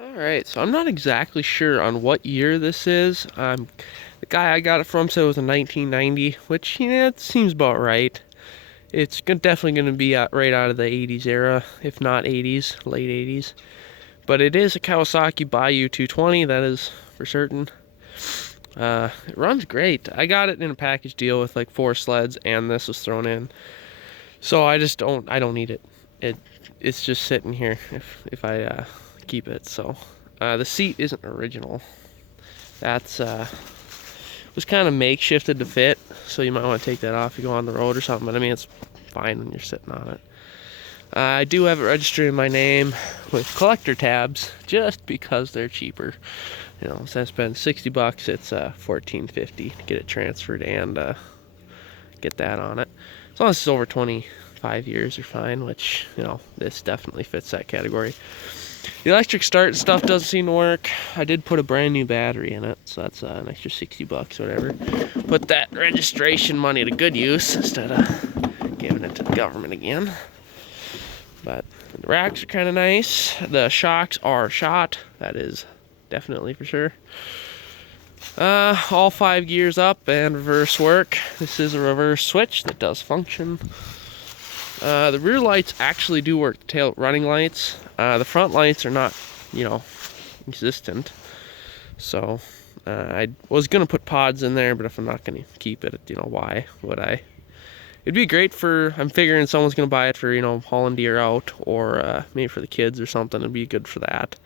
Alright, so I'm not exactly sure on what year this is. The guy I got it from said it was a 1990, which, it seems about right. It's definitely going to be right out of the 80s era, if not 80s, late 80s. But it is a Kawasaki Bayou 220, that is for certain. It runs great. I got it in a package deal with like 4 sleds, and this was thrown in. So I don't need it. It's just sitting here if I keep it. So the seat isn't original. That's was kind of makeshifted to fit, so you might want to take that off if you go on the road or something. But I mean, it's fine when you're sitting on it. I do have it registered in my name with collector tabs, just because they're cheaper. So I spend $60. It's $14.50 to get it transferred and get that on it. As long as it's over 25 years, you're fine. Which this definitely fits that category. The electric start stuff doesn't seem to work. I did put a brand new battery in it, so that's an extra $60, whatever. Put that registration money to good use instead of giving it to the government again. But the racks are kind of nice. The shocks are shot. That is definitely for sure. All 5 gears up and reverse work. This is a reverse switch that does function. The rear lights actually do work, the tail running lights. The front lights are not, existent. So I was going to put pods in there, but if I'm not going to keep it, why would I? It'd be great for, I'm figuring someone's going to buy it for, hauling deer out, or maybe for the kids or something. It'd be good for that.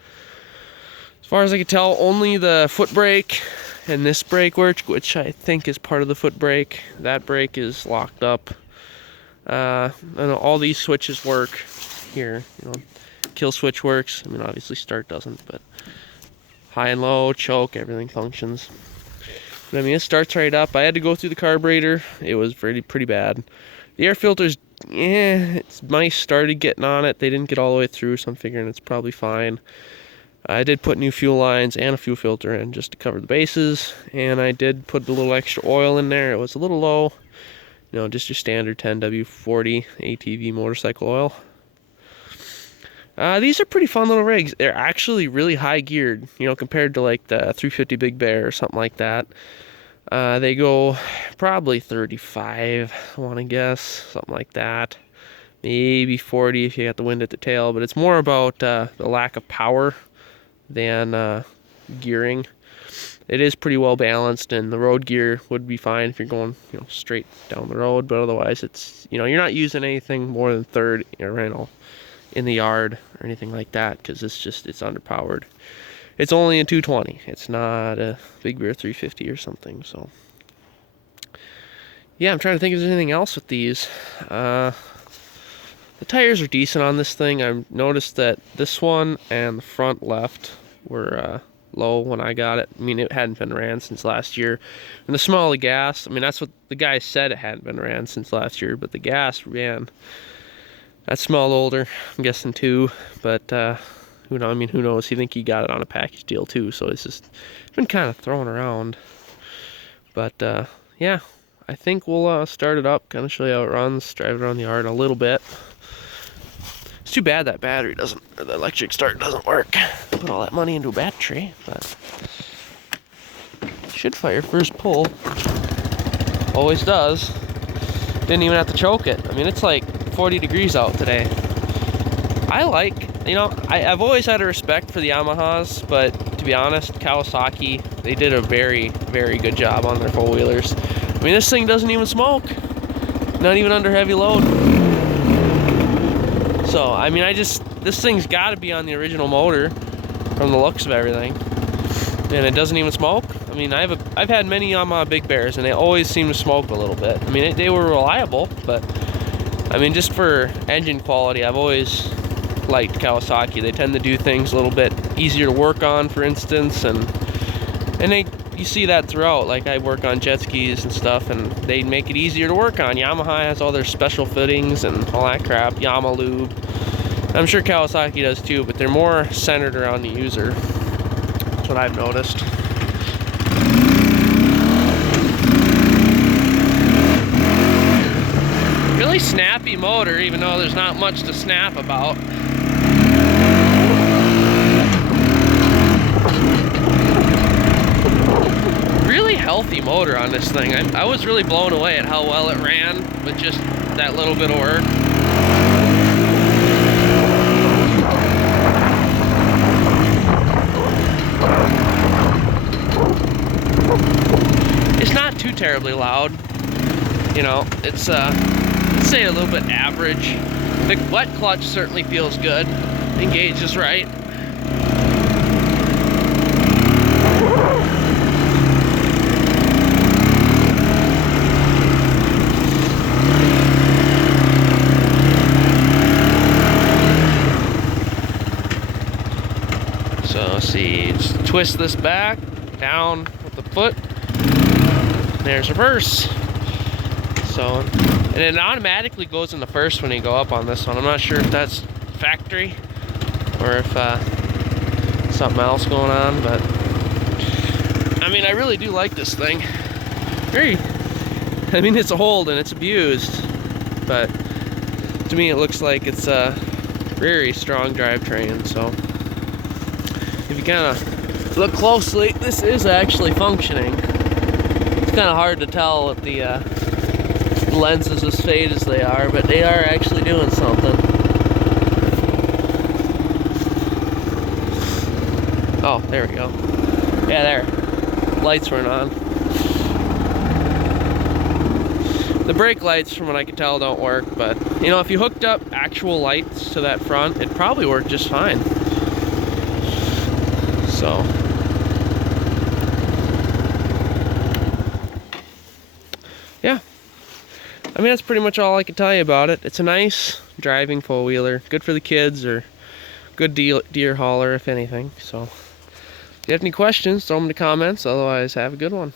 As far as I can tell, only the foot brake and this brake work, which I think is part of the foot brake. That brake is locked up. And all these switches work here. Kill switch works. I mean, obviously start doesn't, but high and low, choke, everything functions. But I mean, it starts right up. I had to go through the carburetor. It was pretty bad. The air filters, it's mice started getting on it. They didn't get all the way through, so I'm figuring it's probably fine. I did put new fuel lines and a fuel filter in just to cover the bases, and I did put a little extra oil in there. It was a little low. Just your standard 10W40 ATV motorcycle oil. These are pretty fun little rigs. They're actually really high geared, compared to like the 350 Big Bear or something like that. They go probably 35, I want to guess, something like that. Maybe 40 if you got the wind at the tail, but it's more about the lack of power than gearing. It is pretty well balanced, and the road gear would be fine if you're going, straight down the road. But otherwise, it's, you're not using anything more than third, in the yard or anything like that, because it's underpowered. It's only a 220. It's not a Big Bear 350 or something. So, yeah, I'm trying to think if there's anything else with these. The tires are decent on this thing. I've noticed that this one and the front left were low when I got it. I mean, it hadn't been ran since last year. And the smell of the gas, I mean, that's what the guy said, it hadn't been ran since last year, but the gas ran. That smelled older, I'm guessing too. But who knows? He think he got it on a package deal too, so it's been kind of thrown around. But yeah, I think we'll start it up, kind of show you how it runs, drive it around the yard a little bit. It's too bad that battery doesn't, or the electric start doesn't work. Put all that money into a battery, but it should fire first pull. Always does. Didn't even have to choke it. I mean, it's like 40 degrees out today. I've always had a respect for the Yamahas, but to be honest, Kawasaki, they did a very, very good job on their four-wheelers. I mean, this thing doesn't even smoke. Not even under heavy load. So, I mean, this thing's got to be on the original motor from the looks of everything. And it doesn't even smoke. I mean, I've had many Yamaha Big Bears, and they always seem to smoke a little bit. I mean, they were reliable, but I mean, just for engine quality, I've always liked Kawasaki. They tend to do things a little bit easier to work on, for instance, and you see that throughout. Like, I work on jet skis and stuff, and they make it easier to work on. Yamaha has all their special fittings and all that crap. Yama Lube. I'm sure Kawasaki does too, but they're more centered around the user. That's what I've noticed. Really snappy motor, even though there's not much to snap about. motor on this thing. I was really blown away at how well it ran with just that little bit of work. It's not too terribly loud. You know, it's let's say a little bit average. The wet clutch certainly feels good. Engages right. So let's see, just twist this back, down with the foot. There's reverse. So, and it automatically goes into first when you go up on this one. I'm not sure if that's factory or if something else going on, but I mean, I really do like this thing. I mean, it's old and it's abused, but to me it looks like it's a very strong drivetrain. So if you kind of look closely, this is actually functioning. It's kind of hard to tell with the lenses as fade as they are, but they are actually doing something. Oh, there we go. Yeah, there. Lights weren't on. The brake lights, from what I can tell, don't work, but you know, if you hooked up actual lights to that front, it'd probably work just fine. So yeah, I mean, that's pretty much all I can tell you about it. It's a nice driving four-wheeler, good for the kids, or good deer hauler if anything. So if you have any questions, throw them in the comments. Otherwise, have a good one.